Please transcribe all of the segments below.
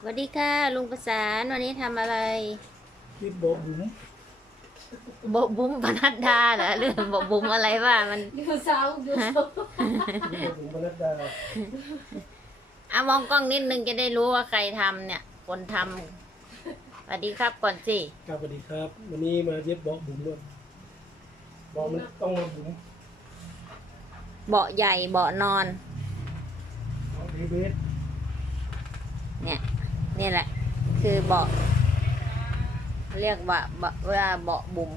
สวัสดีค่ะลุงประสานวันนี้ทำอะไรที่บอกบุ๋มโบะบุ้มปนัดดาเหรอหรือโบะบุ้มอะไรว่ามันดูสาวดูสาวที่บอกบุ๋มปนัดดาอะมองกล้องนิดนึงจะได้รู้ว่าใครทำเนี่ย คนทำสวัสดีครับก่อนสิครับสวัสดีครับ วันนี้มาเย็บบอกบุ๋มด้วยบอกมันต้องมาบุ๋มเบาะใหญ่เบาะนอนเอาเทเบสเนี่ย นี่แหละ คือเบาะเรียกว่าเบาะว่าเบาะบุ๋ม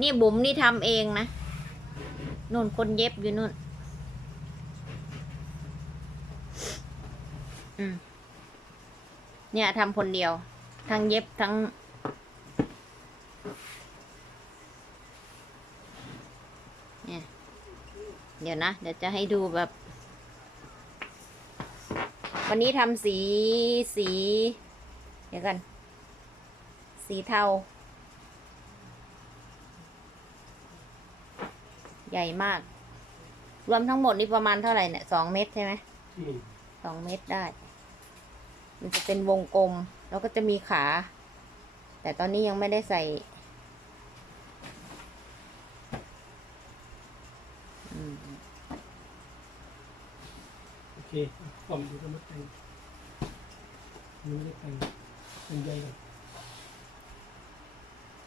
นี่บุ๋มนี่ทำเองนะนู่นคนเย็บอยู่นู่นเนี่ยทำคนเดียว ทั้งเย็บทั้ง เนี่ย เดี๋ยวนะ เดี๋ยวจะให้ดูแบบ วันนี้ทำสีสี เดี๋ยวกัน สีเทา ใหญ่มาก รวมทั้งหมดนี่ประมาณเท่าไหร่เนี่ยสองเมตรใช่ไหมอืมสองเมตรได้ มันจะเป็นวงกลม แล้วก็จะมีขา แต่ตอนนี้ยังไม่ได้ใส่ อืม โอเค กล่อมดูก็มาแต่งยังไม่ได้แต่งแต่งใหญ่ก่อน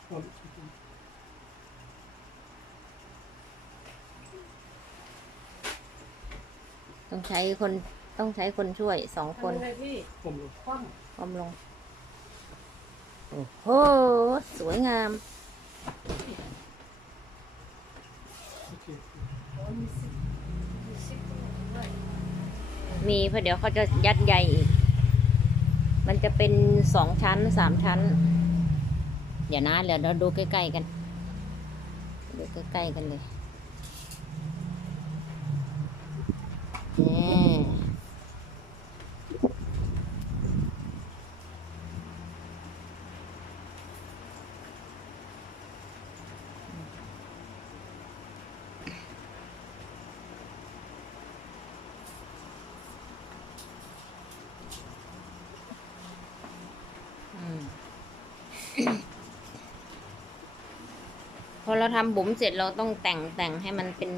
กล่อมต้องใช้คนต้องใช้คนช่วยสองคนทำยังไงพี่กล่อมลงคว่พร้อมลง โอ้โห สวยงาม โอเคำอ๋อมีซิปมีซิปตรงไหนด้วย มีเพราะเดี๋ยวเขาจะยัดใยอีก มันจะเป็นสองชั้นสามชั้น เดี๋ยวนะเดี๋ยวเราดูใกล้ๆกัน ดูใกล้ๆกันเลยนี่ พอเราทำบุ๋มเสร็จเราต้องแต่งแต่งให้มันเป็น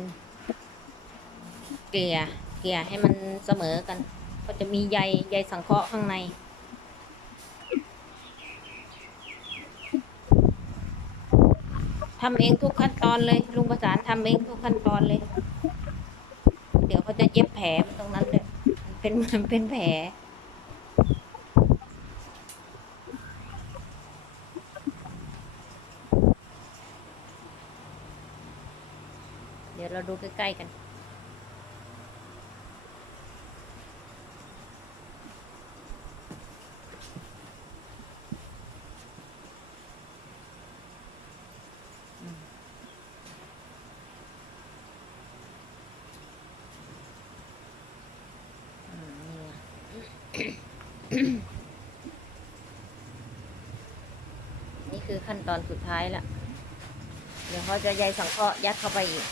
เกลี่ยเกลี่ยให้มันเสมอกัน ก็จะมีใยใยสังเคราะห์ข้างใน ทำเองทุกขั้นตอนเลย ลุงประสานทำเองทุกขั้นตอนเลย เดี๋ยวเขาจะเย็บแผลตรงนั้นเลย เป็นมันเป็นแผล ยวเราดูใกล้ๆกันนี่ไงนี่คือขั้นตอนสุดท้ายละ เดี๋ยวเขาจะใยสังเคราะห์ยัดเข้าไปอีก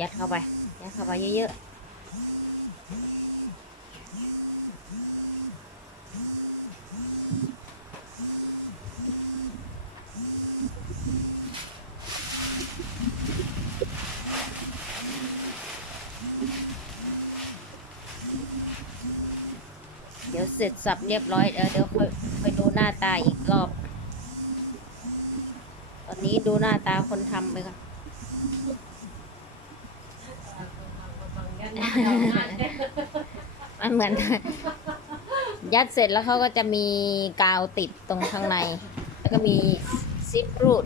ยัดเข้าไป ยัดเข้าไปเยอะๆเดี๋ยวเสร็จสับเรียบร้อย เดี๋ยวเดี๋ยวค่อยค่อยดูหน้าตาอีกรอบ ตอนนี้ดูหน้าตาคนทำไปก่อน มันเหมือน ยัดเสร็จแล้วเขาก็จะมีกาวติดตรงข้างใน แล้วก็มีซิปรูด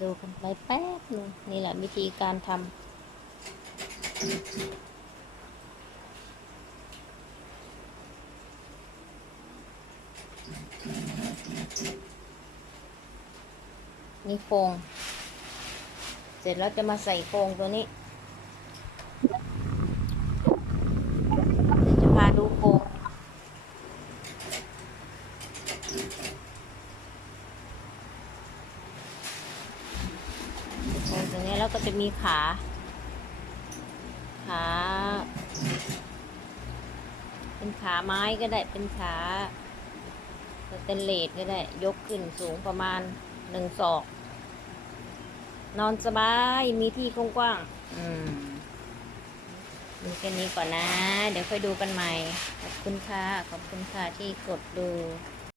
ดูกันไปแป๊บนึงนี่แหละวิธีการทำนี่โครงเสร็จแล้วจะมาใส่โครงตัวนี้เดี๋ยวจะพาดูโครงโครงตัวนี้แล้วก็จะ มีขาขาเป็นขาไม้ก็ได้เป็นขาสเตนเลสก็ได้ ยกขึ้นสูงประมาณหนึ่งศอก นอนสบายมีที่กว้างๆอืมดูแค่นี้ก่อนนะ เดี๋ยวค่อยดูกันใหม่ ขอบคุณค่ะ ขอบคุณค่ะที่กดดู